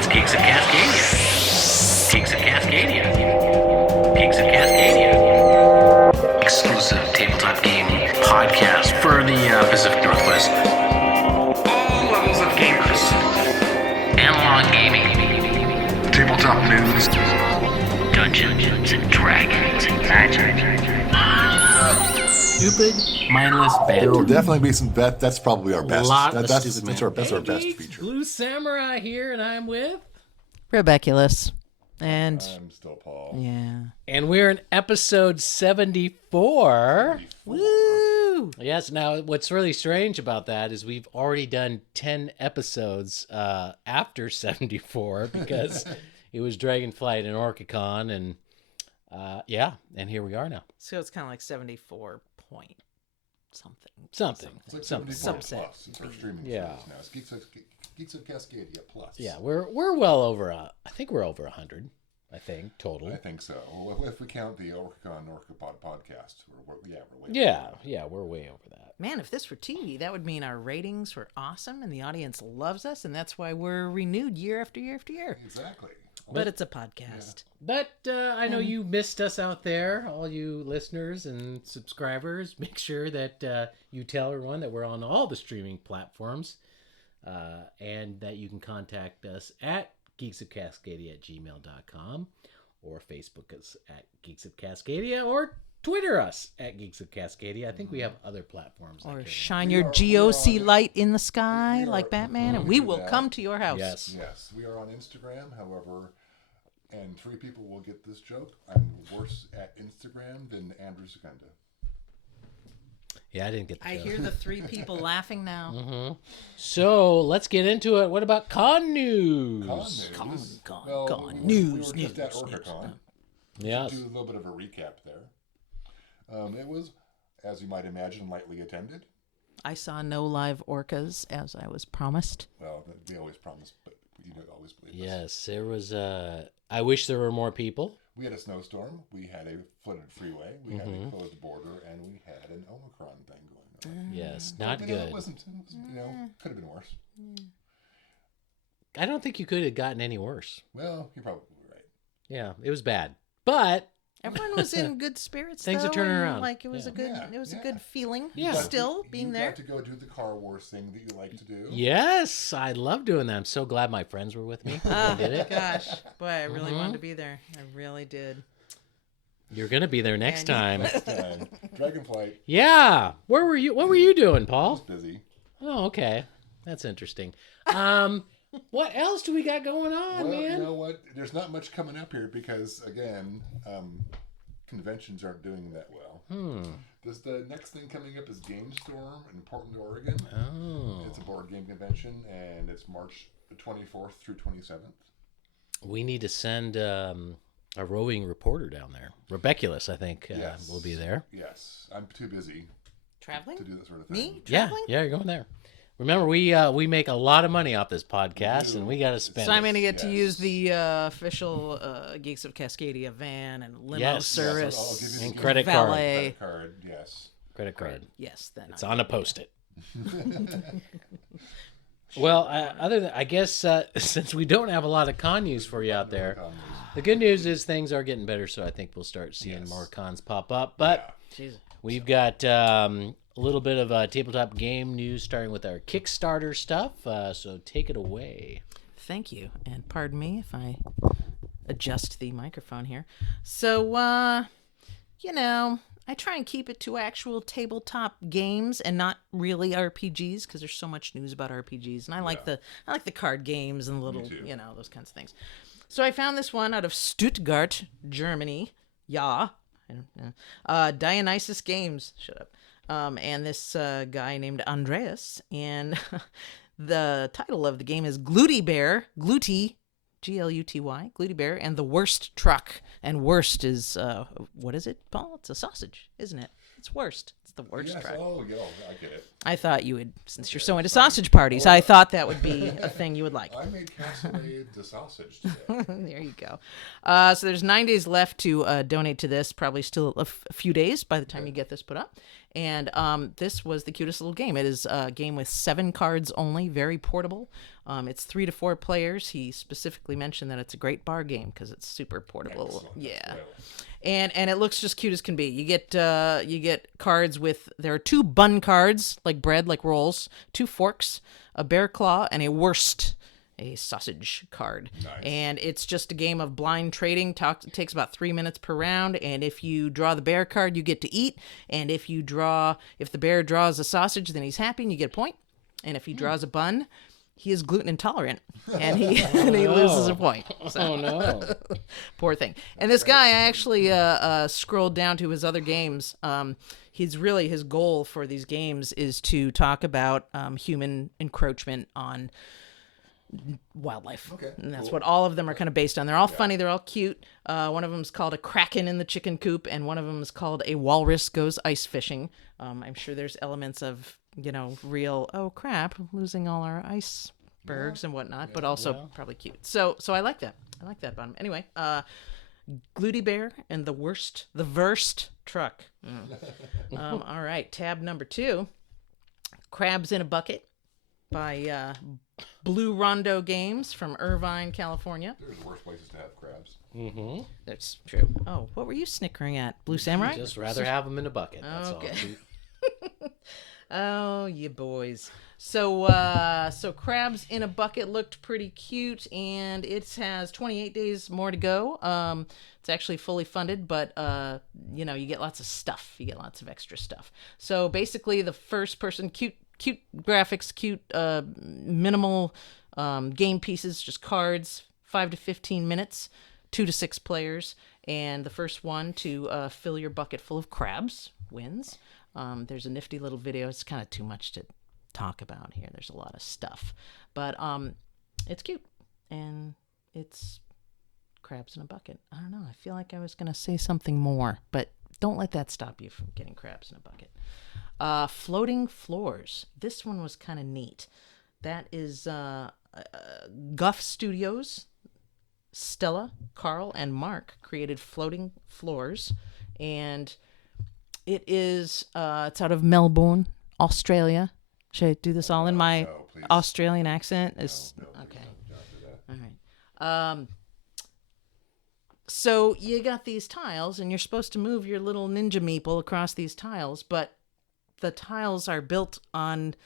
It's Geeks of Cascadia. Geeks of Cascadia. Geeks of Cascadia. Exclusive tabletop game podcast for the Pacific Northwest. All levels of gamers. Analog gaming. Tabletop news. Dungeons and Dragons and magic. Stupid, mindless bet. There will definitely be some bet. That's probably our best. That's our best feature. Blue Samurai here, and I'm with Rebeculous. And I'm still Paul. yeah. and we're in episode 74. Woo! Yes. Now, what's really strange about that is we've already done 10 episodes after 74 because it was Dragonflight and Orcacon, and and here we are now. So it's kind of like 74 point something. It's like 74 plus. It's our streaming service now. It's Geeks of Cascadia plus. Yeah, we're well over. I think we're over 100. I think total. I think so. Well, if we count the Orcacon Orcapod podcast, we're way we're way over that. Man, if this were TV, that would mean our ratings were awesome and the audience loves us, and that's why we're renewed year after year after year. Exactly. But it's a podcast. But I know you missed us out there, all you listeners and subscribers. Make sure that you tell everyone that we're on all the streaming platforms and that you can contact us at geeksofcascadia@gmail.com or Facebook us at Geeks of Cascadia or Twitter us at Geeks of Cascadia. I think we have other platforms. Or shine your GOC light in the sky like Batman, and we will come to your house. Yes. We are on Instagram, however, and 3 people will get this joke. I'm worse at Instagram than Andrew Secunda. Yeah, I didn't get the I joke. hear the 3 people laughing now. Mm-hmm. So let's get into it. What about con news? Con news. News. We were just at Orcacon. Yes. Do a little bit of a recap there. It was, as you might imagine, lightly attended. I saw no live orcas as I was promised. Well, we always promise, but you don't always believe us. Yes, there was I wish there were more people. We had a snowstorm. We had a flooded freeway. We had a closed border, and we had an Omicron thing going on. Yes, not But, good. It wasn't. Could have been worse. I don't think you could have gotten any worse. Well, you're probably right. Yeah, it was bad, but Everyone was in good spirits. Things are though, turning and, around. Like it was a good, a good feeling. Yeah. Still being there. You got to go do the car wars thing that you like to do. yes, I love doing that. I'm so glad my friends were with me when I did it. Gosh, boy, I really wanted to be there. I really did. You're gonna be there next time. Next time, Dragonflight. Yeah, where were you? What were you doing, Paul? Was busy. Oh, okay, that's interesting. What else do we got going on, Well, man? you know what? There's not much coming up here because, again, conventions aren't doing that well. The next thing coming up is Game Storm in Portland, Oregon. Oh, It's a board game convention, and it's March 24th through 27th. we need to send a roving reporter down there. Rebeculous, I think, Yes. will be there. Yes, I'm too busy Traveling? to do that sort of thing. Me? Traveling? Yeah, you're going there. Remember, we make a lot of money off this podcast, and we got to spend So I'm it. going to get to Yes. use the official Geeks of Cascadia van and limo Yes. service. I'll give you And the credit valet. credit card. Yes. Credit card. Yes, then It's on a post-it. Well, I guess since we don't have a lot of con news for you out there, the good news is things are getting better, so I think we'll start seeing more cons pop up. But we've got a little bit of tabletop game news, starting with our Kickstarter stuff. So take it away. Thank you, and pardon me if I adjust the microphone here. So, I try and keep it to actual tabletop games and not really RPGs because there's so much news about RPGs, and I like the card games and little those kinds of things. So I found this one out of Stuttgart, Germany. Dionysus Games. Shut up. And this guy named Andreas, and the title of the game is Gluty Bear, Gluty, Gluty, Gluty Bear, and the Worst Truck. And worst is, what is it, Paul? It's a sausage, isn't it? It's worst. It's the worst truck. Oh, yeah, I get it. I thought you would, since you're so into sausage parties, I thought that would be a thing you would like. I made cassoulet de sausage today. There you go. So there's 9 days left to donate to this. Probably still a few days by the time you get this put up. And this was the cutest little game. It is a game with 7 cards only, very portable. It's 3 to 4 players. He specifically mentioned that it's a great bar game because it's super portable. Excellent. Yeah. And it looks just cute as can be. You get cards with, there are 2 bun cards, like bread, like rolls, 2 forks, a bear claw, and a wurst, a sausage card. Nice. And it's just a game of blind trading. It takes about 3 minutes per round. And if you draw the bear card, you get to eat. And if the bear draws a sausage, then he's happy and you get a point. And if he draws a bun, he is gluten intolerant and he loses a point. So. Oh no. Poor thing. And this guy, I actually scrolled down to his other games. His goal for these games is to talk about human encroachment on wildlife. Okay, And that's cool. what all of them are kind of based on. They're all funny. They're all cute. One of them is called A Kraken in the Chicken Coop, and one of them is called A Walrus Goes Ice Fishing. I'm sure there's elements of, real, oh crap, losing all our icebergs and whatnot, but also probably cute. So I like that. I like that about him. Anyway, Glooty Bear and the Verst Truck. All right, tab number 2, Crabs in a Bucket by Blue Rondo Games from Irvine, California. There's worse places to have crabs. Mm-hmm. That's true. Oh, what were you snickering at? Blue Samurai? Just rather have them in a bucket. That's Okay. all. Oh, you boys. So Crabs in a Bucket looked pretty cute, and it has 28 days more to go. It's actually fully funded, but you get lots of stuff. You get lots of extra stuff. So basically, the first person, cute graphics, cute minimal game pieces, just cards, 5 to 15 minutes, 2 to 6 players, and the first one to fill your bucket full of crabs wins. There's a nifty little video. It's kind of too much to talk about here. There's a lot of stuff, but it's cute, and it's crabs in a bucket. I don't know. I feel like I was going to say something more, but don't let that stop you from getting crabs in a bucket. Floating Floors. This one was kind of neat. That is Guff Studios. Stella, Carl, and Mark created Floating Floors, and it's out of Melbourne, Australia. Should I do this all in my please. Australian accent? No, Okay. don't do that. All right. So you got these tiles, and you're supposed to move your little ninja meeple across these tiles, but the tiles are built on,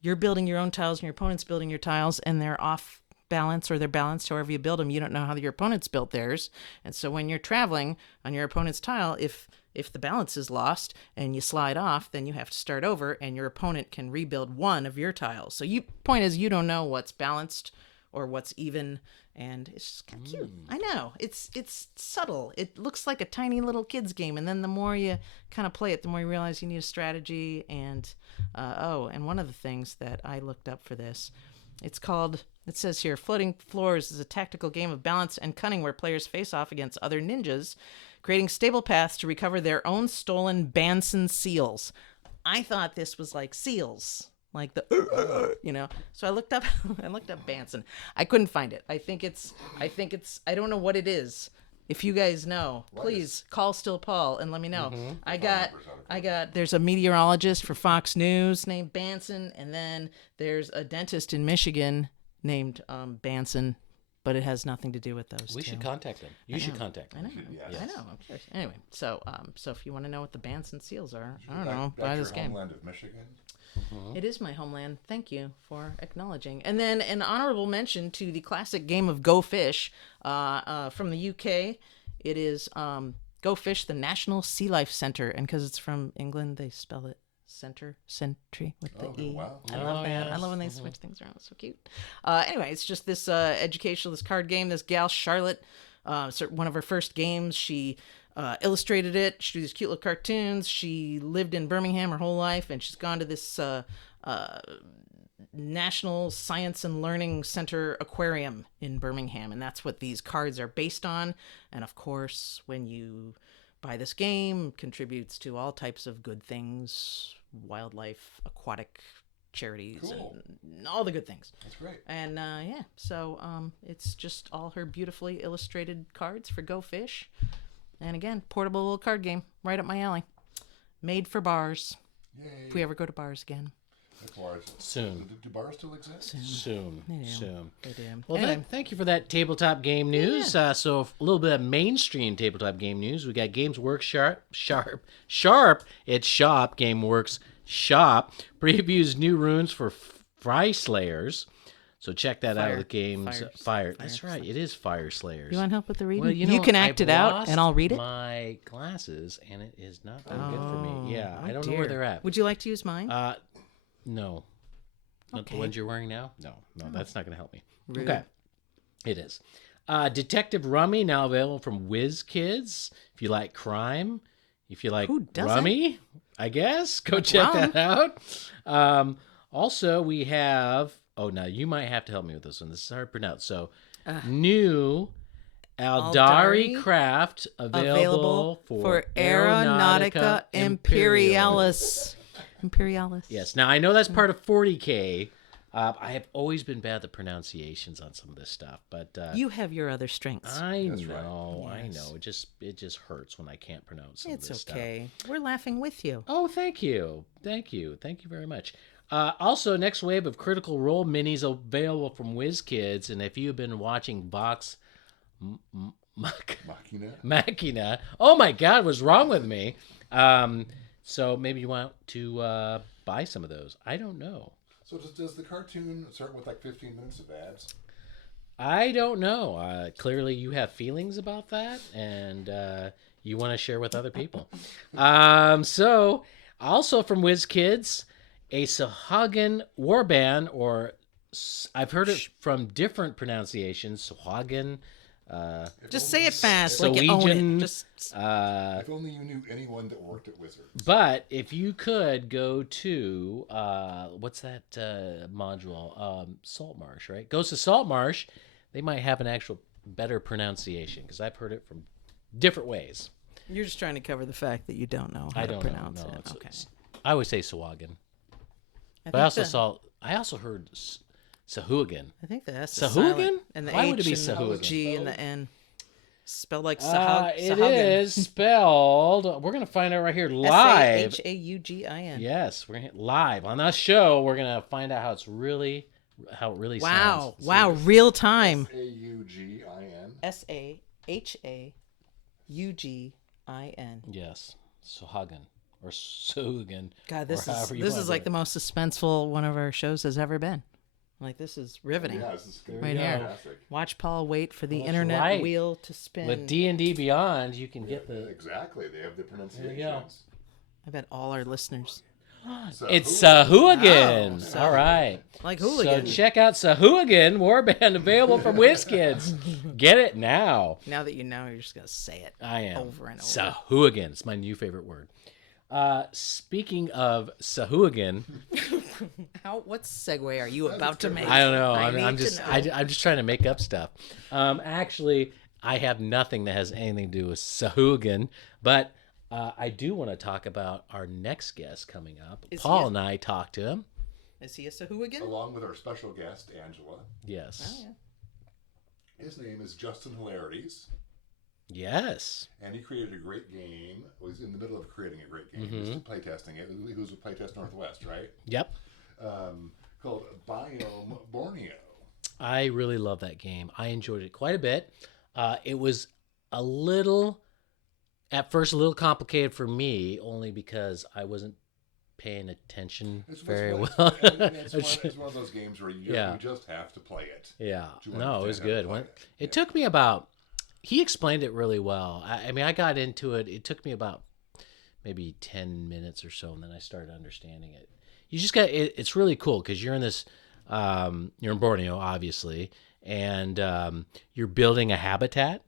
you're building your own tiles, and your opponent's building your tiles, and they're off balance, or they're balanced however you build them. You don't know how your opponent's built theirs. And so when you're traveling on your opponent's tile, if the balance is lost and you slide off, then you have to start over, and your opponent can rebuild one of your tiles. So point is, you don't know what's balanced or what's even, and it's just kind of cute. I know. It's subtle. It looks like a tiny little kid's game, and then the more you kind of play it, the more you realize you need a strategy. And and one of the things that I looked up for this, it says here, Floating Floors is a tactical game of balance and cunning where players face off against other ninjas, creating stable paths to recover their own stolen Banson seals. I thought this was like seals, like the So I looked up Banson. I couldn't find it. I think it's I don't know what it is. If you guys know, please call Still Paul and let me know. Mm-hmm. There's a meteorologist for Fox News named Banson, and then there's a dentist in Michigan named Banson, but it has nothing to do with those We two. should contact them. You should contact them. I know. I'm curious. Anyway, so if you want to know what the Banson seals are, I don't know, That's buy your this game. homeland of Michigan. It is my homeland. Thank you for acknowledging. And then an honorable mention to the classic game of Go Fish from the UK. It is Go Fish, the National Sea Life Centre. And because it's from England, they spell it Sentry with the E. Wow. I love that. Yes. I love when they switch things around. It's so cute. Anyway, it's just this educational, this card game. This gal, Charlotte, one of her first games, she illustrated it. She drew these cute little cartoons. She lived in Birmingham her whole life, and she's gone to this National Science and Learning Center aquarium in Birmingham, and that's what these cards are based on. And of course, when you buy this game, contributes to all types of good things, wildlife, aquatic charities, Cool. and all the good things. That's great. And so it's just all her beautifully illustrated cards for Go Fish. And again, portable little card game, right up my alley. Made for bars. Yay. If we ever go to bars again. Bars. Soon. Do bars still exist? Soon. They do. Soon. They do. Well, Anyway. thank you for that tabletop game news. So a little bit of mainstream tabletop game news. We got Games Workshop, it's Shop, GameWorks Shop, previews new runes for Fry Slayers. So check that out with Games Fire. That's right, it is Fire Slayers. You want help with the reading? Well, you can act it out, and I'll read it. My glasses, and it is not that good for me. Yeah, I don't know dear. where they're at. Would you like to use mine? No. Not the Okay. ones you're wearing now? No, that's not going to help me. Rude. Okay. It is. Detective Rummy, now available from WizKids. If you like crime, if you like Who doesn't? Rummy, I guess, go check that out. Also, we have, now you might have to help me with this one. This is hard to pronounce. So, new Aldari Craft available for Aeronautica Imperialis. Yes. Now, I know that's part of 40K. I have always been bad at the pronunciations on some of this stuff, but You have your other strengths. I That's know. Yes. It just hurts when I can't pronounce some It's of this okay. We're laughing with you. stuff. Oh, thank you. Thank you very much. Also, next wave of Critical Role minis available from WizKids, and if you've been watching Vox Machina, oh my God, what's wrong with me? So maybe you want to buy some of those. I don't know. So does the cartoon start with like 15 minutes of ads? I don't know. Clearly, you have feelings about that, and you want to share with other people. So, also from WizKids, a Sahuagin warband, or I've heard it from different pronunciations. Sahuagin. Just say it fast, like you own Sahuagin, it. Just If only you knew anyone that worked at Wizards. But if you could go to what's that module? Saltmarsh, right? Goes to Saltmarsh. They might have an actual better pronunciation because I've heard it from different ways. you're just trying to cover the fact that you don't know how to pronounce know. it. Okay. I always say Sahuagin, I but think I also heard Sahuagin. I think the S Sahuagin? is silent, and the Why H would it be and the Sahuagin? G and the N. Spelled like It is spelled. We're gonna find out right here live. Sahaugin. Yes, we're gonna hit live on this show. We're gonna find out how it really Wow! sounds. Wow! Real time. Saugin. Sahaugin. Yes, Sahuagin or Sahuagin. God, or this however you is wanna like do the it. most suspenseful one of our shows has ever been. Like, this is riveting. Yeah, this is gonna Right be here. fantastic. Watch Paul wait for the That's internet right. wheel to spin. With D&D Beyond, you can get the. Exactly, they have the pronunciations. go. I bet all our listeners It's Sahuagin. Wow. All right. like So hooligan. check out Sahuagin Warband available from WizKids. Get it now. Now that you know, you're just gonna say it. I am. Over and over. Sahuagin. It's my new favorite word. Speaking of Sahuagin, What segue are you about to make? I don't know. I need I'm to just know. I'm just trying to make up stuff. Actually, I have nothing that has anything to do with Sahuagin, but I do want to talk about our next guest coming up. Is he Paul a- and I talked to him. Is he a Sahuagin? Along with our special guest, Angela. Yes. Oh, yeah. His name is Justin Hilaries, Yes. and he created a great game. Well, he's in the middle of creating a great game. Mm-hmm. He's playtesting it. He was with Playtest Northwest, right? Yep. Called Biome Borneo. I really love that game. I enjoyed it quite a bit. It was at first a little complicated for me, only because I wasn't paying attention very well. It's one of those games where you just have to play it. Yeah. to No, it was understand how to good. play It took me about. He explained it really well. I mean, I got into it. It took me about maybe 10 minutes or so, and then I started understanding it. You just got. It's really cool because you're in this. You're in Borneo, obviously, and you're building a habitat,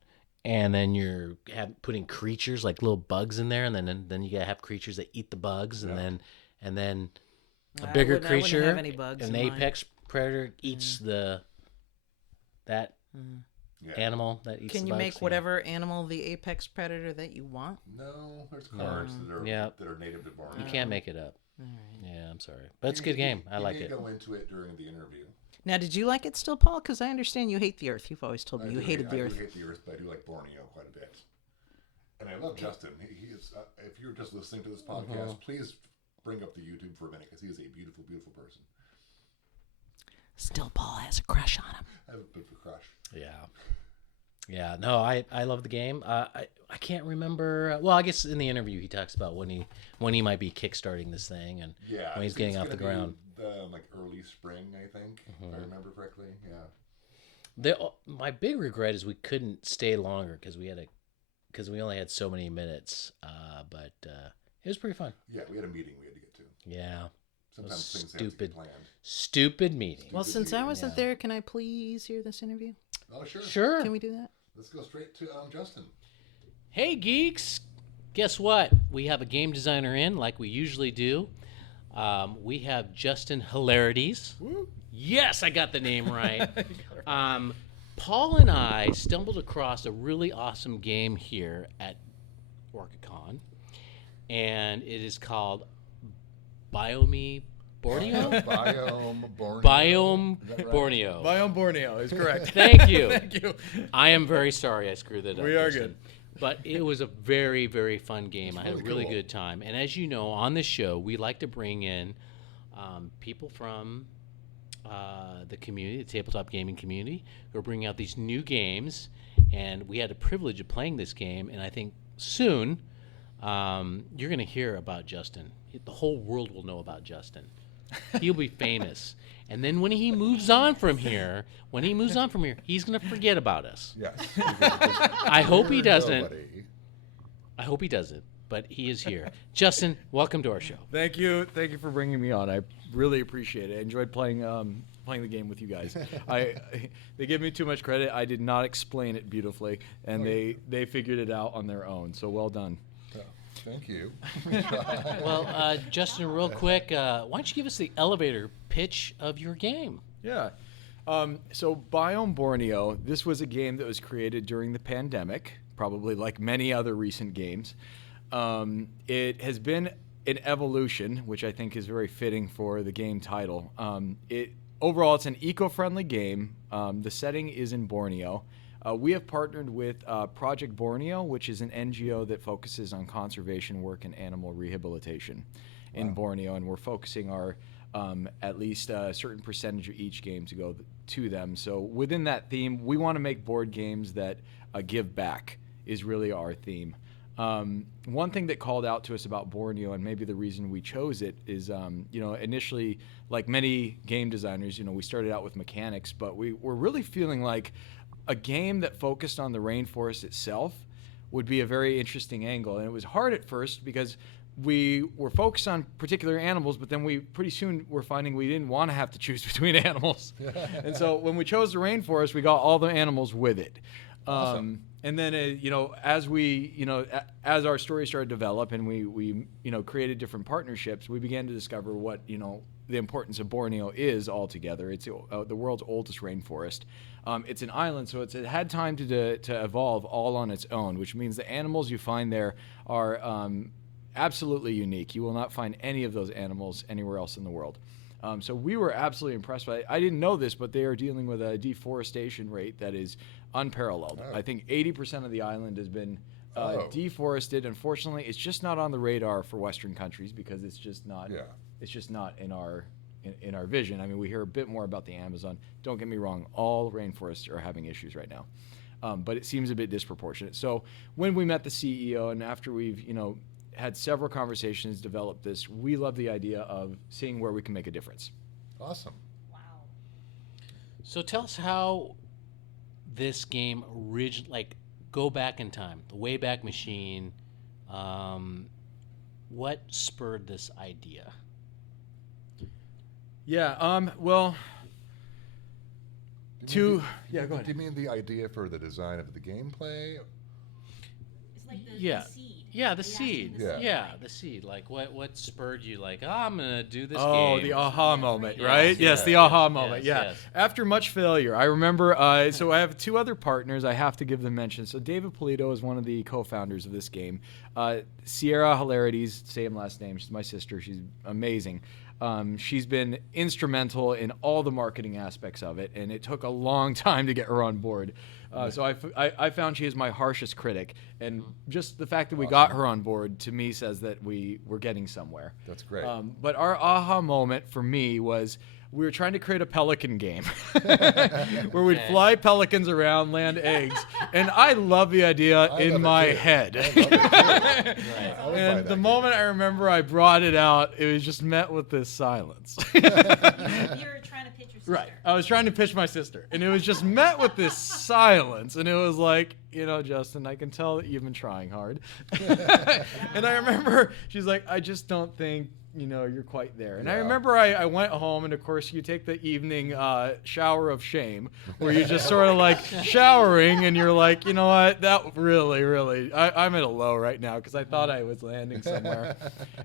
and then you're putting creatures like little bugs in there, and then you gotta have creatures that eat the bugs, and then a bigger I wouldn't creature, have any bugs an in mine. apex predator eats that Yeah. animal that eats. Can the you bugs. make whatever animal the apex predator that you want? No, there's cards that are Yeah. native to Borneo. You can't make it up. Yeah, I'm sorry, but it's a good game. I like may it. Go into it during the interview. Now, did you like it still, Paul? Because I understand you hate the Earth. You've always told me you hated the I Earth. do hate the Earth, but I do like Borneo quite a bit. And I love Justin. He is. If you're just listening to this podcast, please bring up the YouTube for a minute because he is a beautiful, beautiful person. Still, Paul has a crush on him. I have a bit of a crush. Yeah. No, I love the game. I can't remember. Well, I guess in the interview he talks about when he might be kickstarting this thing and when he's getting off the ground. Like early spring, I think, if I remember correctly. Yeah. My big regret is we couldn't stay longer because we only had so many minutes. But it was pretty fun. Yeah, we had a meeting we had to get to. Yeah. Sometimes things have to be planned. Stupid meeting. Well, since I wasn't there, can I please hear this interview? Oh, sure. Sure. Can we do that? Let's go straight to Justin. Hey, geeks. Guess what? We have a game designer in like we usually do. We have Justin Hilaries. Yes, I got the name right. Paul and I stumbled across a really awesome game here at Orcacon, and it is called Biome Borneo? Biome Borneo. Biome Right? Borneo. Biome Borneo is correct. Thank you. Thank you. I am very sorry I screwed that up. We are Justin. good. But it was a very, very fun game. I had a really really cool. good time. And as you know, on this show, we like to bring in people from the community, the tabletop gaming community, who are bringing out these new games. And we had the privilege of playing this game. And I think soon you're going to hear about Justin. The whole world will know about Justin. He'll be famous. And then when he moves on from here, he's going to forget about us. Yes. I hope he doesn't. Nobody. I hope he doesn't, but he is here. Justin, welcome to our show. Thank you for bringing me on. I really appreciate it. I enjoyed playing the game with you guys. They give me too much credit. I did not explain it beautifully, and they figured it out on their own. So well done. Thank you. Well, Justin, real quick, why don't you give us the elevator pitch of your game? Yeah. So Biome Borneo, this was a game that was created during the pandemic, probably like many other recent games. It has been an evolution, which I think is very fitting for the game title. Overall, it's an eco-friendly game. The setting is in Borneo. We have partnered with Project Borneo, which is an NGO that focuses on conservation work and animal rehabilitation in Borneo, and we're focusing our at least a certain percentage of each game to go to them. So within that theme, we want to make board games that give back is really our theme. One thing that called out to us about Borneo, and maybe the reason we chose it, is initially, like many game designers, we started out with mechanics, but we were really feeling like a game that focused on the rainforest itself would be a very interesting angle. And it was hard at first because we were focused on particular animals, but then we pretty soon were finding we didn't want to have to choose between animals. And so when we chose the rainforest, we got all the animals with it. Awesome. And then, as as our story started to develop and we created different partnerships, we began to discover what, the importance of Borneo is altogether. It's the world's oldest rainforest. It's an island, so it had time to evolve all on its own, which means the animals you find there are absolutely unique. You will not find any of those animals anywhere else in the world. So we were absolutely impressed by it. I didn't know this, but they are dealing with a deforestation rate that is unparalleled. I think 80% of the island has been deforested. Unfortunately, it's just not on the radar for Western countries because it's just not. Yeah. It's just not in our vision. I mean, we hear a bit more about the Amazon. Don't get me wrong; all rainforests are having issues right now, but it seems a bit disproportionate. So when we met the CEO, and after we've had several conversations, developed this, we love the idea of seeing where we can make a difference. Awesome. Wow. So tell us how this game go back in time, the Wayback Machine. What spurred this idea? Yeah. Well. Go ahead. Do you mean the idea for the design of the gameplay? It's like the Yeah. seed. Yeah, the They asked seed. him the Yeah, the seed. Like, what spurred you? Like, I'm gonna do this Oh, game. the aha moment, Yes, right? yes, Yes, the yes, aha moment. yes, Yeah. yes. After much failure, I remember. So I have two other partners. I have to give them mention. So David Polito is one of the co-founders of this game. Sierra Hilaries, same last name. She's my sister. She's amazing. She's been instrumental in all the marketing aspects of it, and it took a long time to get her on board. So I found she is my harshest critic, and just the fact that we got her on board to me says that we're getting somewhere. That's great. But our aha moment for me was we were trying to create a pelican game where we'd fly pelicans around, land eggs, and I love the idea in my head. And the moment I remember I brought it out, it was just met with this silence. You were trying to pitch your sister. Right. I was trying to pitch my sister, and it was just met with this silence, and it was like, Justin, I can tell that you've been trying hard. And I remember she's like, I just don't think, you're quite there. And I remember I went home, and of course you take the evening shower of shame, where you're just sort of like showering, and you're like, you know what, that really, I'm at a low right now, because I thought I was landing somewhere.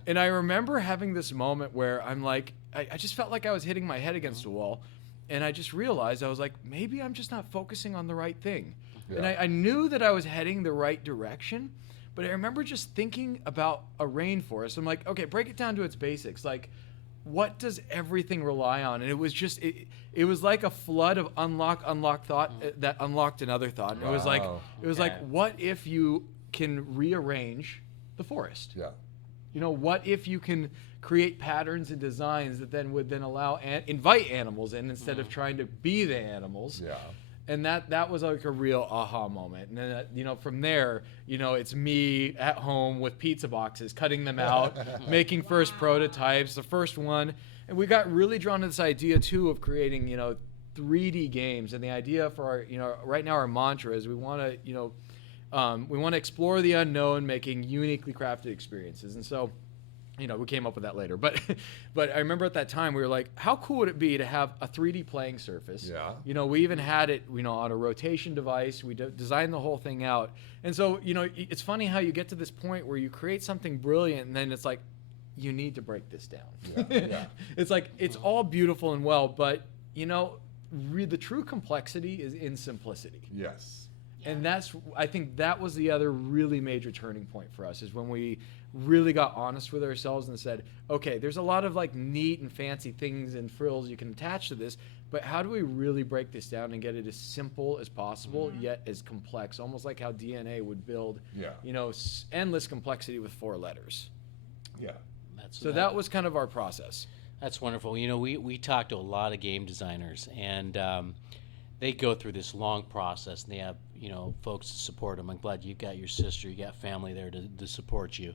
And I remember having this moment where I'm like, I just felt like I was hitting my head against a wall, and I just realized, I was like, maybe I'm just not focusing on the right thing. Yeah. And I knew that I was heading the right direction, but I remember just thinking about a rainforest. I'm like, okay, break it down to its basics. Like, what does everything rely on? And it was just, it was like a flood of unlock thought that unlocked another thought. And it was like, what if you can rearrange the forest? Yeah. What if you can create patterns and designs that then would allow invite animals in instead of trying to be the animals? Yeah. And that was like a real aha moment. And then, from there, it's me at home with pizza boxes, cutting them out, making first prototypes, the first one. And we got really drawn to this idea, too, of creating, 3D games. And the idea for our, right now our mantra is we want to explore the unknown, making uniquely crafted experiences. And so, we came up with that later. But I remember at that time we were like, how cool would it be to have a 3D playing surface? Yeah. We even had it, on a rotation device. We designed the whole thing out. And so, it's funny how you get to this point where you create something brilliant, and then it's like, you need to break this down. Yeah. It's like, it's all beautiful and well, but, the true complexity is in simplicity. Yes. And I think that was the other really major turning point for us, is when we really got honest with ourselves and said, okay, there's a lot of like neat and fancy things and frills you can attach to this, but how do we really break this down and get it as simple as possible, yet as complex, almost like how DNA would build, endless complexity with 4 letters. Yeah. That was kind of our process. That's wonderful. We talked to a lot of game designers, and they go through this long process, and they have folks to support them. I'm glad you got your sister, you got family there to support you.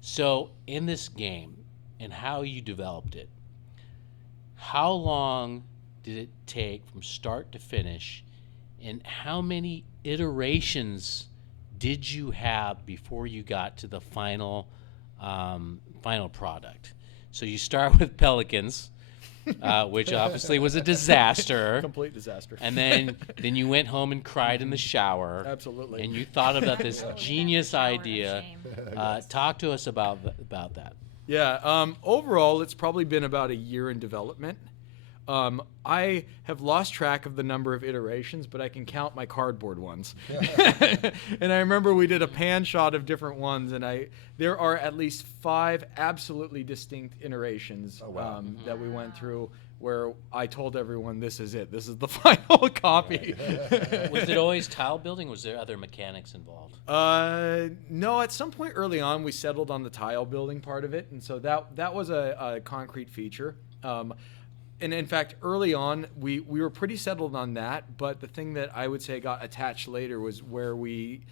So in this game and how you developed it, how long did it take from start to finish, and how many iterations did you have before you got to the final product? So you start with pelicans, which obviously was a disaster. Complete disaster. And then you went home and cried in the shower. Absolutely. And you thought about this genius idea. Talk to us about that. Yeah. Overall, it's probably been about a year in development. I have lost track of the number of iterations, but I can count my cardboard ones. And I remember we did a pan shot of different ones, and there are at least 5 absolutely distinct iterations that we went through, where I told everyone, this is it. This is the final copy. Was it always tile building? Was there other mechanics involved? No, at some point early on, we settled on the tile building part of it, and so that was a concrete feature. And in fact, early on, we were pretty settled on that. But the thing that I would say got attached later was where we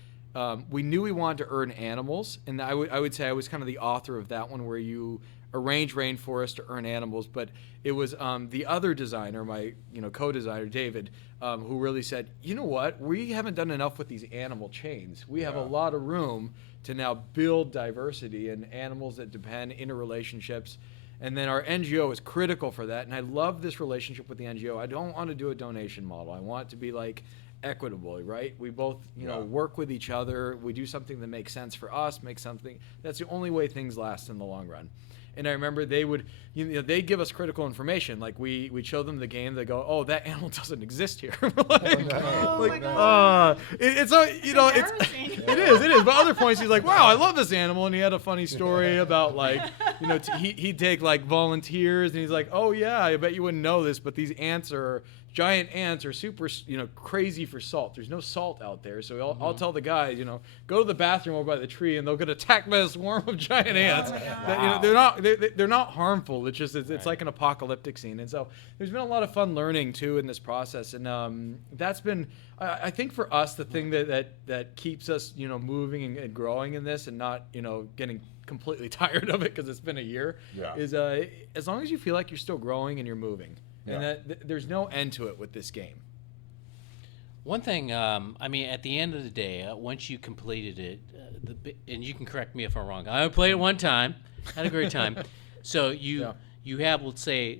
knew we wanted to earn animals. And I would say I was kind of the author of that one, where you arrange rainforest to earn animals. But it was the other designer, my co-designer, David, who really said, you know what? We haven't done enough with these animal chains. We have a lot of room to now build diversity and animals that depend interrelationships. And then our NGO is critical for that. And I love this relationship with the NGO. I don't want to do a donation model. I want it to be like equitable, right? We both, work with each other. We do something that makes sense for us, make something. That's the only way things last in the long run. And I remember they would, they'd give us critical information. Like we'd show them the game. They go, "Oh, that animal doesn't exist here." It's it is. But other points, he's like, "Wow, I love this animal," and he had a funny story about like, he'd take like volunteers, and he's like, "Oh yeah, I bet you wouldn't know this, but these giant ants are super, crazy for salt. There's no salt out there, so I'll tell the guys, go to the bathroom over by the tree, and they'll get attacked by a swarm of giant ants. They're not harmful. It's just it's like an apocalyptic scene. And so there's been a lot of fun learning too in this process, and that's been, I think, for us the thing that keeps us moving and growing in this, and not getting completely tired of it because it's been a year. Is as long as you feel like you're still growing and you're moving. And that there's no end to it with this game. One thing, at the end of the day, once you completed it, and you can correct me if I'm wrong. I played it one time, had a great time. So you have, let's say,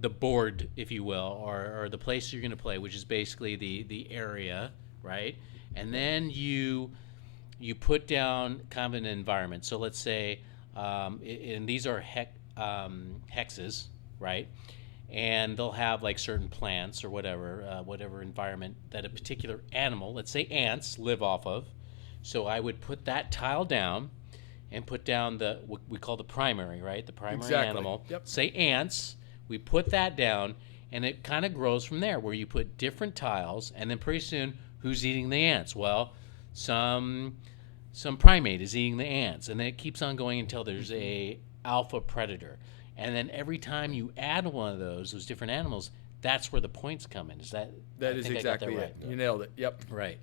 the board, if you will, or the place you're going to play, which is basically the area, right? And then you put down kind of an environment. So let's say, and these are hexes, right? And they'll have like certain plants or whatever environment that a particular animal, let's say ants, live off of. So I would put that tile down and put down what we call the primary, right? The primary animal. Yep. Say ants. We put that down, and it kind of grows from there, where you put different tiles, and then pretty soon, who's eating the ants? Well, some primate is eating the ants, and then it keeps on going until there's a alpha predator. And then every time you add one of those different animals, that's where the points come in. That is exactly right? it. You nailed it. Yep. Right.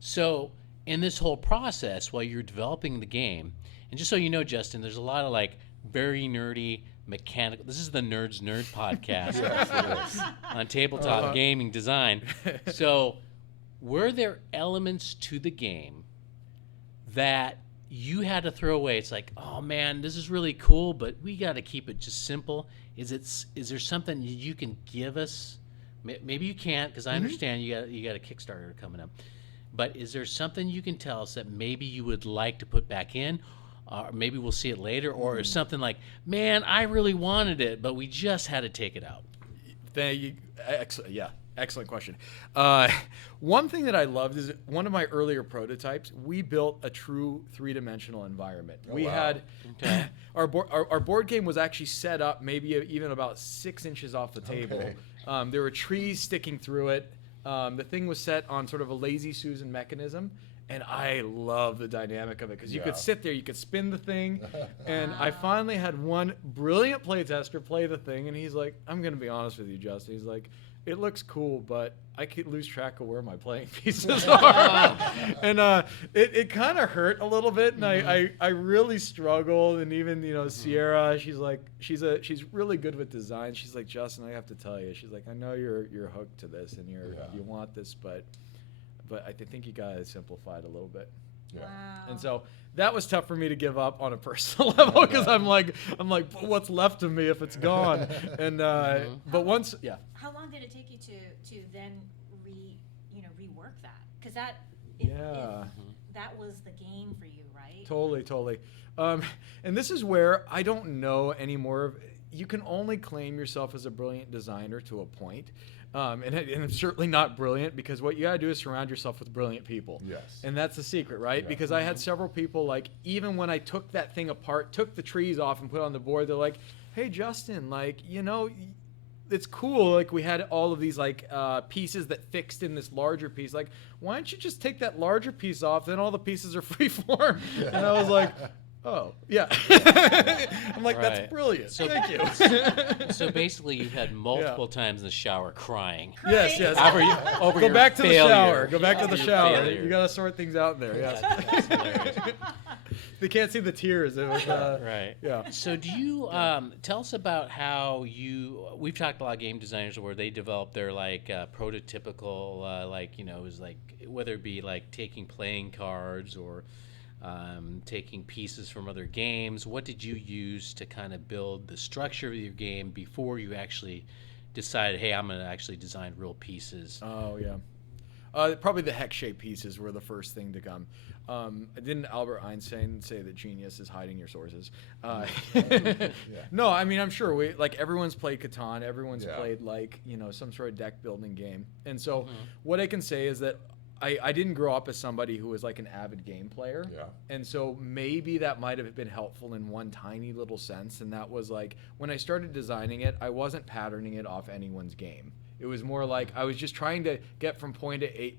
So in this whole process, while you're developing the game, and just so you know, Justin, there's a lot of like very nerdy mechanical. This is the Nerds Nerd podcast on tabletop gaming design. So were there elements to the game that you had to throw away? It's like, oh man, this is really cool, but we got to keep it just simple. Is there something you can give us? Maybe you can't, because I understand you got a Kickstarter coming up. But is there something you can tell us that maybe you would like to put back in? Maybe we'll see it later, or something like, man, I really wanted it, but we just had to take it out. Thank you. Excellent question. One thing that I loved is one of my earlier prototypes, we built a true three-dimensional environment. Had our board game was actually set up maybe even about 6 inches off the table. There were trees sticking through it. The thing was set on sort of a lazy Susan mechanism. And I love the dynamic of it because you could sit there, you could spin the thing. And I finally had one brilliant playtester play the thing, and he's like, I'm going to be honest with you, Justin. He's like, it looks cool, but I could lose track of where my playing pieces are. And it kind of hurt a little bit, and I really struggled. And even Sierra, she's like, she's really good with design. She's like, Justin, I have to tell you, she's like, I know you're hooked to this and you want this, but I think you gotta simplify it a little bit. Wow. And so that was tough for me to give up on a personal level because I'm like, what's left of me if it's gone? And but once, How long did it take you to then rework that? Because that was the game for you, right? Totally. And this is where I don't know anymore. You can only claim yourself as a brilliant designer to a point. And it's certainly not brilliant, because what you gotta do is surround yourself with brilliant people. Yes. And that's the secret, right? Because I had several people, like, even when I took that thing apart, took the trees off and put it on the board, they're like, hey, Justin, like, it's cool. Like, we had all of these, like, pieces that fixed in this larger piece. Like, why don't you just take that larger piece off? Then all the pieces are free form. And I was like, oh, yeah. I'm like, that's brilliant. So, thank you. So basically, you had multiple times in the shower crying. Yes. Over Go your back to the failure. shower. Go back to the Your shower. failure. You got to sort things out in there. Yes. That's hilarious. They can't see the tears. It was, Right. Yeah. So do you tell us about how we've talked to a lot of game designers where they develop their prototypical it was like, whether it be like taking playing cards or taking pieces from other games. What did you use to kind of build the structure of your game before you actually decided, hey, I'm going to actually design real pieces? Oh, yeah. Probably the hex-shaped pieces were the first thing to come. Didn't Albert Einstein say that genius is hiding your sources? No, I mean, I'm sure everyone's played Catan, everyone's played some sort of deck building game, and so what I can say is that I didn't grow up as somebody who was like an avid game player, and so maybe that might have been helpful in one tiny little sense, and that was like when I started designing it, I wasn't patterning it off anyone's game. It was more like I was just trying to get from point A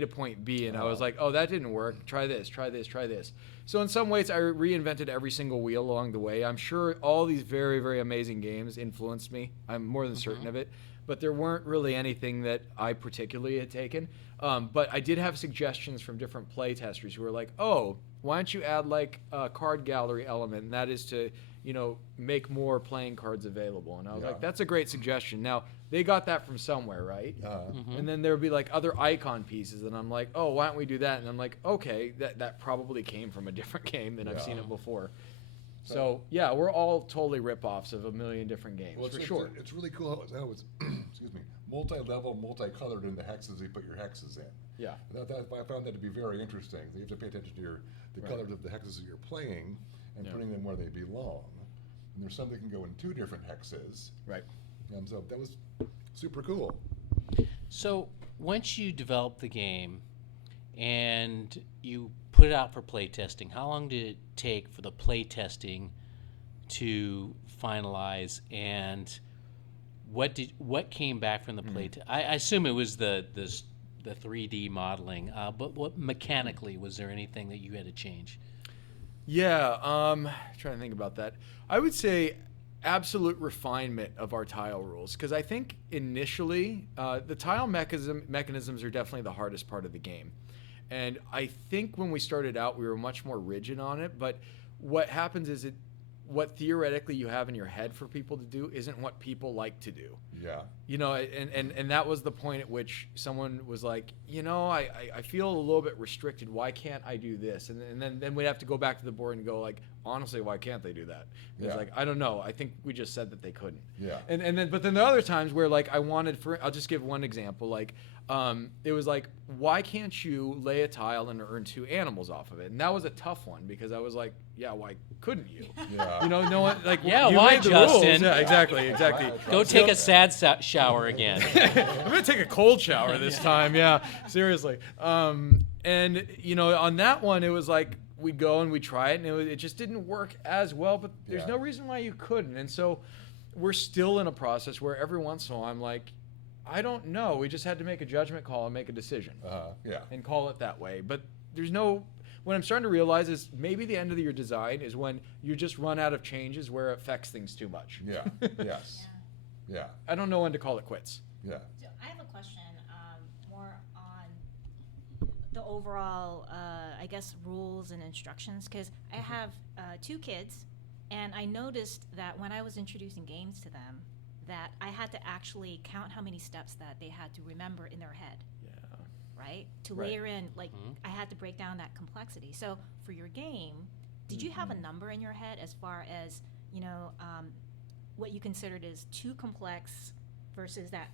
to point B, and I was like, oh, that didn't work. Try this, try this, try this. So in some ways, I reinvented every single wheel along the way. I'm sure all these very, very amazing games influenced me. I'm more than certain of it. But there weren't really anything that I particularly had taken. But I did have suggestions from different play testers who were like, oh, why don't you add like a card gallery element, and that is to, make more playing cards available. And I was like, that's a great suggestion. Now, they got that from somewhere, right? And then there would be like other icon pieces, and I'm like, oh, why don't we do that? And I'm like, okay, that probably came from a different game than I've seen it before. So yeah, we're all totally rip-offs of a million different games, for sure. It's really cool how it's excuse me, multi-level, multicolored in the hexes you put your hexes in. Yeah. I found that to be very interesting. You have to pay attention to the colors of the hexes that you're playing and putting them where they belong. And there's some that can go in 2 different hexes. Right. So that was super cool. So once you develop the game and you put it out for play testing, how long did it take for the play testing to finalize, and what came back from the play test? I assume it was the 3D modeling, but what mechanically, was there anything that you had to change? Yeah, trying to think about that. I would say absolute refinement of our tile rules, because I think initially the tile mechanisms are definitely the hardest part of the game. And I think when we started out, we were much more rigid on it, but what happens is what theoretically you have in your head for people to do isn't what people like to do. Yeah. And that was the point at which someone was like, I feel a little bit restricted. Why can't I do this? And then we'd have to go back to the board and go like, honestly, why can't they do that? It's like, I don't know. I think we just said that they couldn't. Yeah. But then the other times where like I'll just give one example. Like it was like, why can't you lay a tile and earn 2 animals off of it? And that was a tough one because I was like, yeah, why couldn't you? Yeah. No one like Yeah, you why, made the Justin? rules. Yeah, exactly. Go take a sad shower again. I'm gonna take a cold shower this time. Yeah, seriously. And on that one, it was like we'd go and we'd try it, and it just didn't work as well. But there's no reason why you couldn't. And so we're still in a process where every once in a while I'm like, I don't know. We just had to make a judgment call and make a decision. And call it that way. But there's no. What I'm starting to realize is maybe the end of your design is when you just run out of changes where it affects things too much. Yeah. Yes. Yeah. I don't know when to call it quits. Yeah. So I have a question more on the overall, I guess, rules and instructions, because I have 2 kids, and I noticed that when I was introducing games to them, that I had to actually count how many steps that they had to remember in their head. Right? To layer in, like, I had to break down that complexity. So for your game, did you have a number in your head as far as, what you considered as too complex versus that,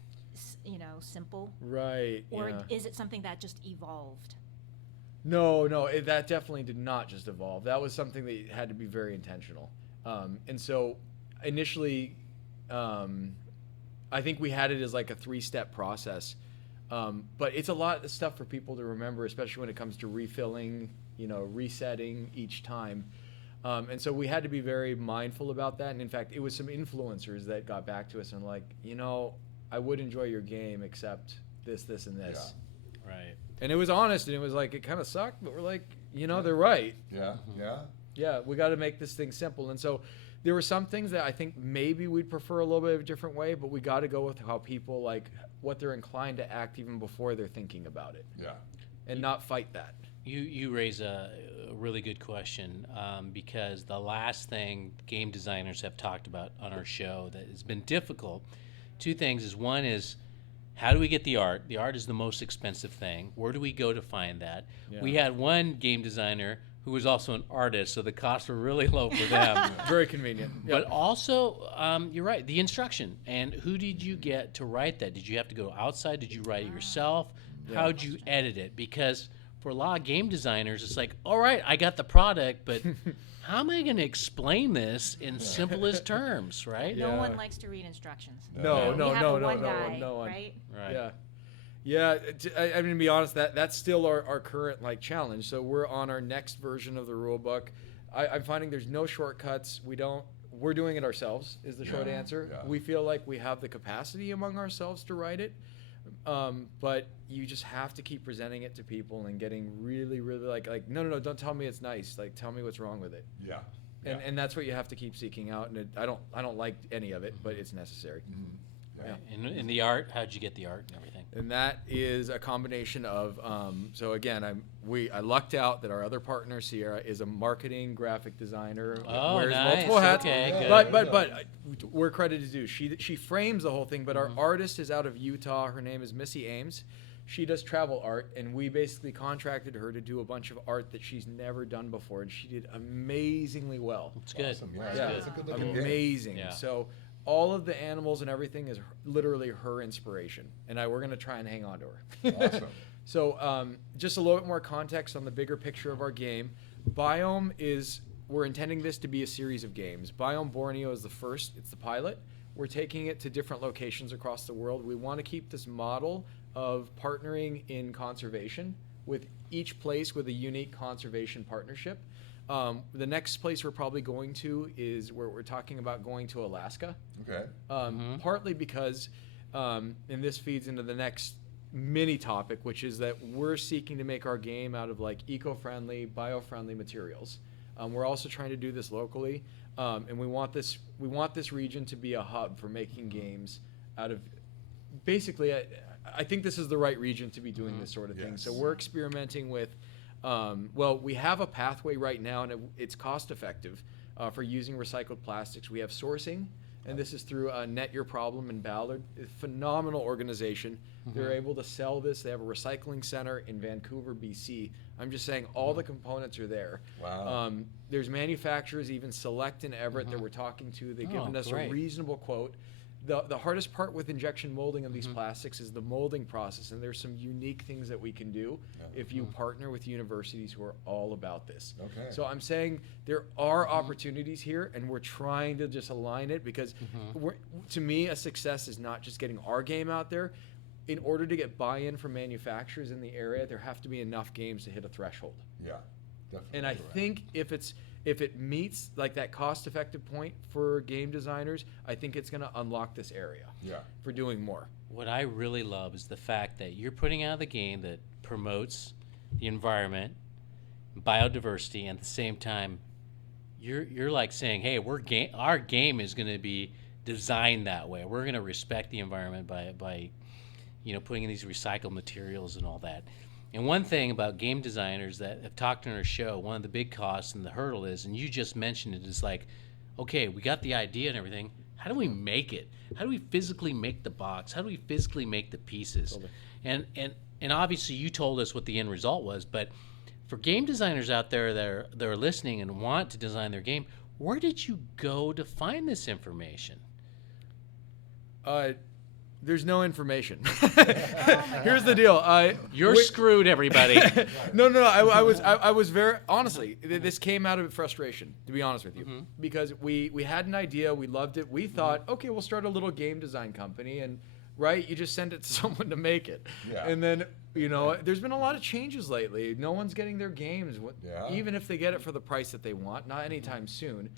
simple? Right. Or is it something that just evolved? No, that definitely did not just evolve. That was something that had to be very intentional. And so initially, I think we had it as like a 3-step process. But it's a lot of stuff for people to remember, especially when it comes to refilling, resetting each time. And so we had to be very mindful about that. And in fact, it was some influencers that got back to us and like, I would enjoy your game except this, this, and this. Yeah. Right. And it was honest, and it was like, it kind of sucked, but we're like, they're right. Yeah. Yeah. Yeah, we got to make this thing simple. And so there were some things that I think maybe we'd prefer a little bit of a different way, but we got to go with how people like what they're inclined to act even before they're thinking about it. Yeah. And not fight that. You raise a really good question, because the last thing game designers have talked about on our show that has been difficult, 2 things is, one is, how do we get the art? The art is the most expensive thing. Where do we go to find that? Yeah. We had one game designer who was also an artist, so the costs were really low for them. Very convenient. But also, you're right, the instruction. And who did you get to write that? Did you have to go outside? Did you write it yourself? how'd you edit it? Because for a lot of game designers, it's like, all right, I got the product, but how am I going to explain this in simplest terms, right? No one likes to read instructions. No, We no, have no, the no, one no, guy, no one. right? Right. Yeah. I mean, to be honest, that's still our current like challenge. So we're on our next version of the rule book. I'm finding there's no shortcuts. We're doing it ourselves is the short answer. Yeah. We feel like we have the capacity among ourselves to write it. But you just have to keep presenting it to people and getting really, really like no, don't tell me it's nice. Like, tell me what's wrong with it. Yeah. And that's what you have to keep seeking out. And I don't like any of it, but it's necessary. Mm-hmm. In the art, how'd you get the art and everything? And that is a combination of so again, I lucked out that our other partner Sierra is a marketing graphic designer, Oh, wears nice. multiple hats. Okay, good. But we're credited to do. She frames the whole thing, but our artist is out of Utah. Her name is Missy Ames. She does travel art, and we basically contracted her to do a bunch of art that she's never done before, and she did amazingly well. It's good. Awesome. Yeah, Yeah, it's a good looking game. amazing. Yeah. So all of the animals and everything is literally her inspiration, and we're gonna try and hang on to her. Awesome. So just a little bit more context on the bigger picture of our game. Biome we're intending this to be a series of games. Biome Borneo is the first, it's the pilot. We're taking it to different locations across the world. We want to keep this model of partnering in conservation with each place with a unique conservation partnership. The next place we're probably going to is where we're talking about going to Alaska. Okay. Partly because, and this feeds into the next mini topic, which is that we're seeking to make our game out of like eco-friendly, bio-friendly materials. We're also trying to do this locally, and we want this region to be a hub for making games out of. Basically, I think this is the right region to be doing this sort of thing. Yes. So we're experimenting with. We have a pathway right now, and it's cost effective for using recycled plastics. We have sourcing, and this is through Net Your Problem in Ballard, a phenomenal organization. They're able to sell this. They have a recycling center in Vancouver, BC. I'm just saying all the components are there. Wow. There's manufacturers, even Select in Everett, that we're talking to. They've given us great. a reasonable quote. The hardest part with injection molding of these plastics is the molding process, and there's some unique things that we can do if you partner with universities who are all about this. Okay. So I'm saying there are opportunities here, and we're trying to just align it because to me, a success is not just getting our game out there. In order to get buy-in from manufacturers in the area, there have to be enough games to hit a threshold. Yeah. Definitely. And I think if it meets like that cost-effective point for game designers, I think it's going to unlock this area for doing more. What I really love is the fact that you're putting out the game that promotes the environment, biodiversity, and at the same time, you're like saying, hey, our game is going to be designed that way. We're going to respect the environment by putting in these recycled materials and all that. And one thing about game designers that have talked on our show, one of the big costs and the hurdle is, and you just mentioned it, is like, okay, we got the idea and everything. How do we make it? How do we physically make the box? How do we physically make the pieces? Totally. And obviously you told us what the end result was, but for game designers out there that are listening and want to design their game, where did you go to find this information? There's no information. Here's the deal. You're screwed, everybody. No. I was very honestly. This came out of frustration, to be honest with you, because we had an idea, we loved it. We thought, okay, we'll start a little game design company, and you just send it to someone to make it. Yeah. And then there's been a lot of changes lately. No one's getting their games, even if they get it for the price that they want. Not anytime soon.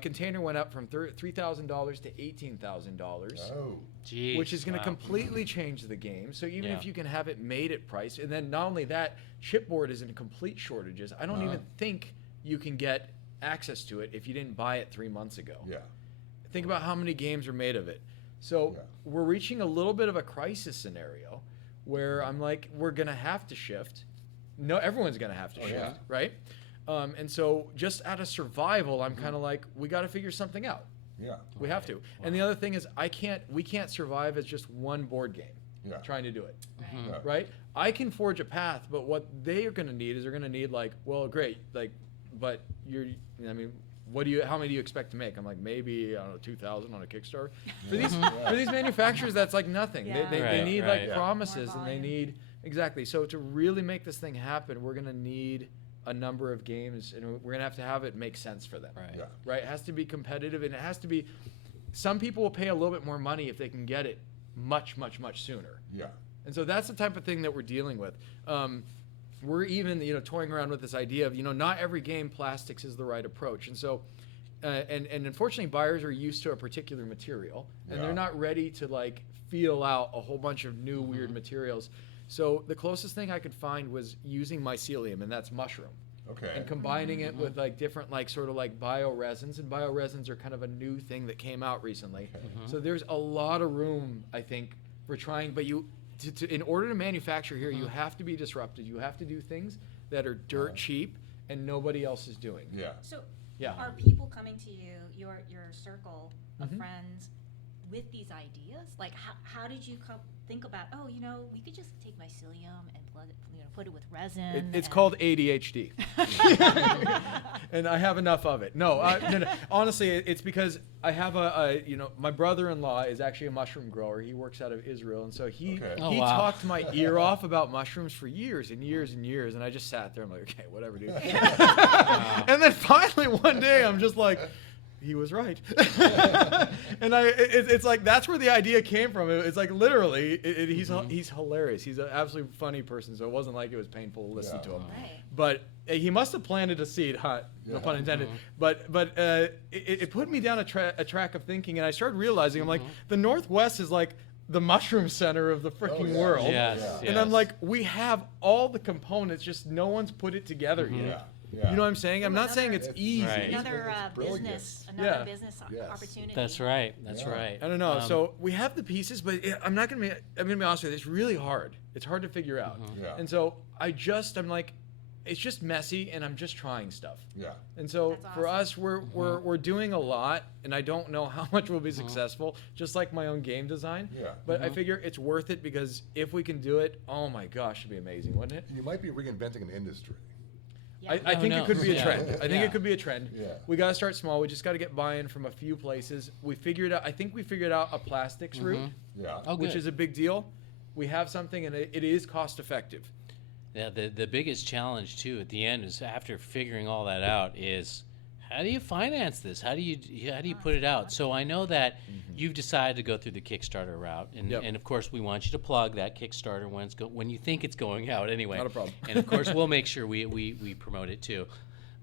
Container went up from $3,000 to $18,000. Oh. Jeez, which is going to completely change the game. So even if you can have it made at price, and then not only that, chipboard is in complete shortages. I don't even think you can get access to it if you didn't buy it 3 months ago. Yeah. Think about how many games are made of it. So we're reaching a little bit of a crisis scenario where I'm like, we're going to have to shift. No, everyone's going to have to shift, right? And so just out of survival, I'm kind of like, we got to figure something out. Yeah. We have to. And the other thing is we can't survive as just one board game trying to do it. Right? I can forge a path, but what they are going to need is they're going to need but how many do you expect to make? I'm like, maybe, I don't know, 2,000 on a Kickstarter. For these manufacturers, that's like nothing. Yeah. They need Right. promises, and they need Exactly. So to really make this thing happen, we're going to need a number of games, and we're going to have it make sense for them. Right. Yeah. Right? It has to be competitive, and it has to be. Some people will pay a little bit more money if they can get it much, much, much sooner. Yeah. And so that's the type of thing that we're dealing with. We're even, toying around with this idea of, not every game plastics is the right approach. And so, and unfortunately, buyers are used to a particular material, and they're not ready to like feel out a whole bunch of new weird materials. So the closest thing I could find was using mycelium, and that's mushroom. Okay. And combining it with like different like sort of like bioresins, and bioresins are kind of a new thing that came out recently. So there's a lot of room, I think, for trying, but in order to manufacture here, you have to be disrupted. You have to do things that are dirt cheap and nobody else is doing. Yeah. So, Yeah. are people coming to you, your circle of friends, with these ideas? Like, how did you think about? Oh, we could just take mycelium and put it with resin. It's called ADHD, and I have enough of it. No. Honestly, it's because I have my brother-in-law is actually a mushroom grower. He works out of Israel, and so he talked my ear off about mushrooms for years and years and years, and I just sat there. I'm like, okay, whatever, dude. And then finally one day, I'm just like, he was right. And it's like, that's where the idea came from. It's like, literally, he's hilarious. He's an absolutely funny person, so it wasn't like it was painful to listen to him. Right. But he must have planted a seed, no pun intended. But it put me down a track of thinking, and I started realizing, I'm like, the Northwest is like the mushroom center of the freaking world. Yes, And I'm like, we have all the components, just no one's put it together yet. Yeah. You know what I'm saying? I'm not saying it's easy. Right. Another brilliant. business Yes. opportunity. That's right. That's right. I don't know. So we have the pieces, but I'm gonna be honest with you. It's really hard. It's hard to figure out. Yeah. And so I'm like, it's just messy, and I'm just trying stuff. Yeah. And so That's for awesome. us, we're doing a lot, and I don't know how much will be successful. Just like my own game design. Yeah. But I figure it's worth it, because if we can do it, oh my gosh, it'd be amazing, wouldn't it? You might be reinventing an industry. Yeah. I think it could be a Yeah. trend. I think Yeah. it could be a trend. Yeah. We got to start small. We just got to get buy-in from a few places. I think we figured out a plastics route, Yeah. Oh, which good. is a big deal. We have something, and it is cost effective. Yeah, the biggest challenge too at the end is, after figuring all that out, is how do you finance this? How do you put it out? So I know that you've decided to go through the Kickstarter route, and Yep. and of course we want you to plug that Kickstarter when you think it's going out anyway. Not a problem. And of course we'll make sure we promote it too.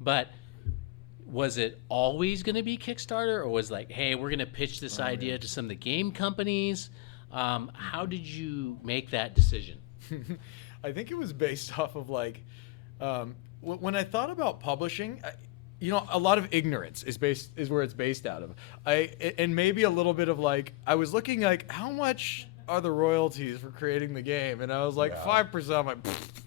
But was it always going to be Kickstarter, or was like, hey, we're going to pitch this idea to some of the game companies? How did you make that decision? I think it was based off of like, when I thought about publishing, a lot of ignorance is where it's based out of. And maybe a little bit of like, I was looking like, how much are the royalties for creating the game? And I was like, 5%. I'm like,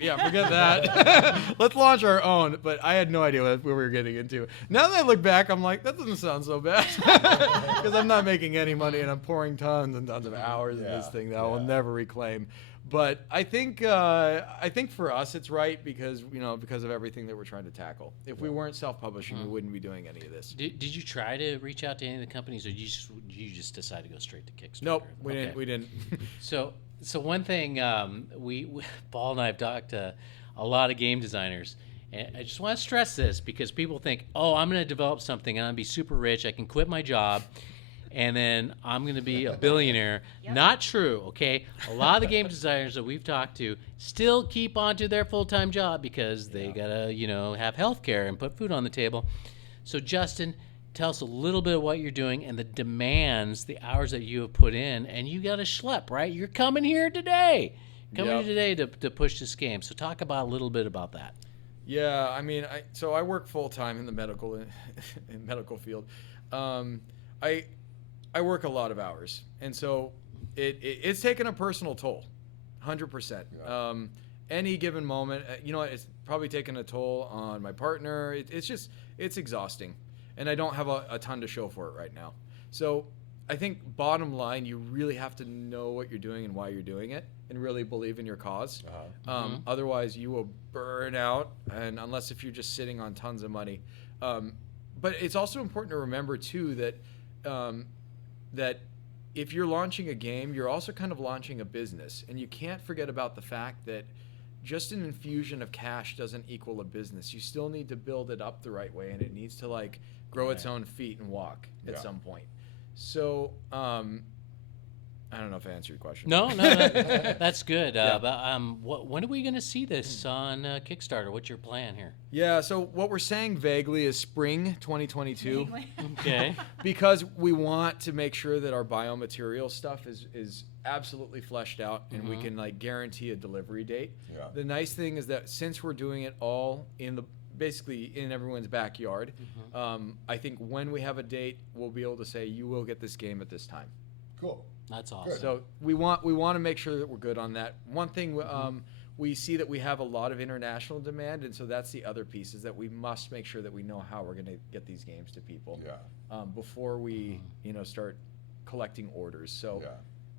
yeah, forget that. Let's launch our own. But I had no idea what we were getting into. Now that I look back, I'm like, that doesn't sound so bad, because I'm not making any money, and I'm pouring tons and tons of hours in this thing that I will never reclaim. But I think for us it's right, because of everything that we're trying to tackle. If we weren't self-publishing, we wouldn't be doing any of this. Did you try to reach out to any of the companies, or you just decided to go straight to Kickstarter? Nope, we Okay. didn't. We didn't. So one thing, we Paul and I have talked to a lot of game designers, and I just want to stress this, because people think, oh, I'm going to develop something and I'm going to be super rich. I can quit my job, and then I'm going to be a billionaire. Not true, okay? A lot of the game designers that we've talked to still keep on to their full-time job, because they got to, have health care and put food on the table. So, Justin, tell us a little bit of what you're doing and the demands, the hours that you have put in, and you got to schlep, right? You're coming here today. Here today to push this game. So talk about a little bit about that. Yeah, I mean, I work full-time in the medical field. I work a lot of hours, and so it's taken a personal toll, 100%. Yeah. Any given moment, it's probably taken a toll on my partner. It's exhausting, and I don't have a ton to show for it right now. So I think bottom line, you really have to know what you're doing and why you're doing it, and really believe in your cause. Otherwise, you will burn out, and if you're just sitting on tons of money. But it's also important to remember too that if you're launching a game, you're also kind of launching a business, and you can't forget about the fact that just an infusion of cash doesn't equal a business. You still need to build it up the right way, and it needs to like grow its own feet and walk at some point. So, I don't know if I answered your question. No, that's good. But when are we going to see this on Kickstarter? What's your plan here? Yeah, so what we're saying vaguely is spring 2022. Okay. Because we want to make sure that our biomaterial stuff is absolutely fleshed out, and we can like guarantee a delivery date. Yeah. The nice thing is that since we're doing it all basically in everyone's backyard, I think when we have a date, we'll be able to say you will get this game at this time. Cool. That's awesome. So we want to make sure that we're good on that. One thing we see that we have a lot of international demand, and so that's the other piece, is that we must make sure that we know how we're going to get these games to people before we start collecting orders. So.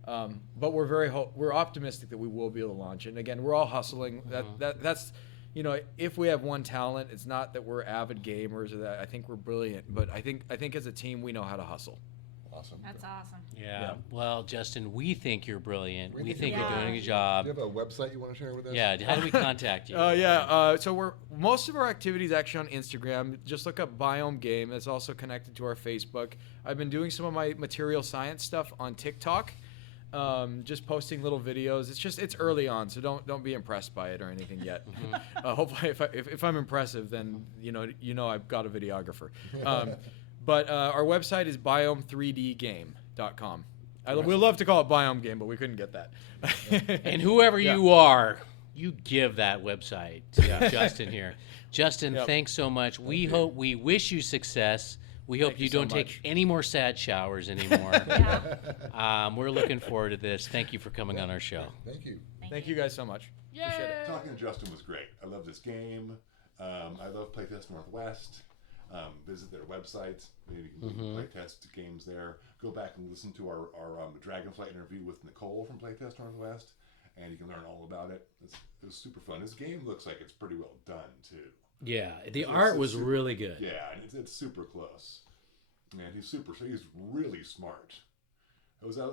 But we're optimistic that we will be able to launch it. And again, we're all hustling. That's if we have one talent, it's not that we're avid gamers or that I think we're brilliant, but I think as a team we know how to hustle. Awesome. That's awesome. Yeah. Well, Justin, we think you're brilliant. We think you're you're doing a good job. Do you have a website you want to share with us? Yeah. How do we contact you? So most of our activities actually on Instagram. Just look up Biome Game. That's also connected to our Facebook. I've been doing some of my material science stuff on TikTok. Just posting little videos. It's early on, so don't be impressed by it or anything yet. Hopefully, if I'm impressive, then I've got a videographer. But our website is biome3dgame.com. We'd love to call it Biome Game, but we couldn't get that. And whoever you are, you give that website to Justin here. Justin, thanks so much. We wish you success. We hope you don't take any more sad showers anymore. We're looking forward to this. Thank you for coming on our show. Thank you. Thank you guys so much. Appreciate it. Talking to Justin was great. I love this game. I love Playtest Northwest. Visit their website. Maybe you can playtest games there. Go back and listen to our Dragonflight interview with Nicole from Playtest Northwest, and you can learn all about it. It was super fun. This game looks like it's pretty well done too. Yeah, the art was really good. Yeah, and it's super close. Man, he's really smart. That was a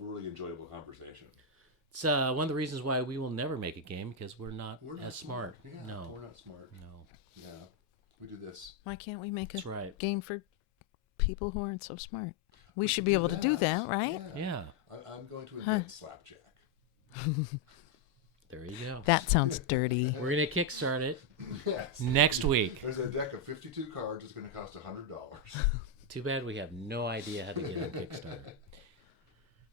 really enjoyable conversation. It's one of the reasons why we will never make a game, because we're not as smart. Yeah, no, we're not smart. No. Yeah, we do this. Why can't we make a That's right. game for people who aren't so smart? We should be able to do that, right? Yeah. I'm going to invent Slapjack. There you go. That sounds dirty. We're going to kickstart it Yes. next week. There's a deck of 52 cards. It's going to cost $100. Too bad we have no idea how to get on Kickstarter.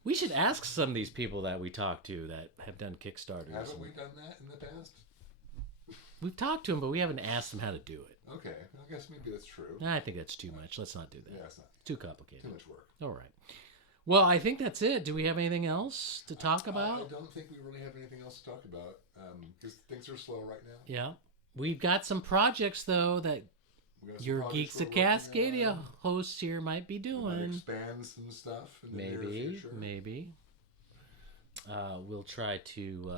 We should ask some of these people that we talk to that have done Kickstarters. Haven't we done that in the past? We've talked to them, but we haven't asked them how to do it. Okay, I guess maybe that's true. I think that's too much. Let's not do that. Yeah, it's not Too complicated. too much work. All right. Well, I think that's it. Do we have anything else to talk I about? don't think we really have anything else to talk about because things are slow right now. Yeah. We've got some projects, though, that We got some your projects Geeks we're of working Cascadia on. hosts here might be Might doing. expand some stuff in the near future. Maybe. We'll try to...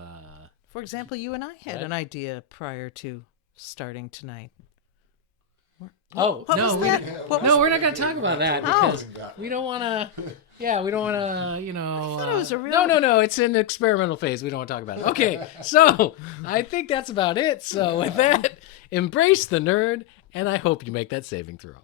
For example, you and I had What? an idea prior to starting tonight. What was that? What was- we're not going to talk about that because we don't want to. Yeah, we don't want to. I thought it was a real- No. It's in the experimental phase. We don't want to talk about it. Okay, so I think that's about it. So with that, embrace the nerd, and I hope you make that saving throw.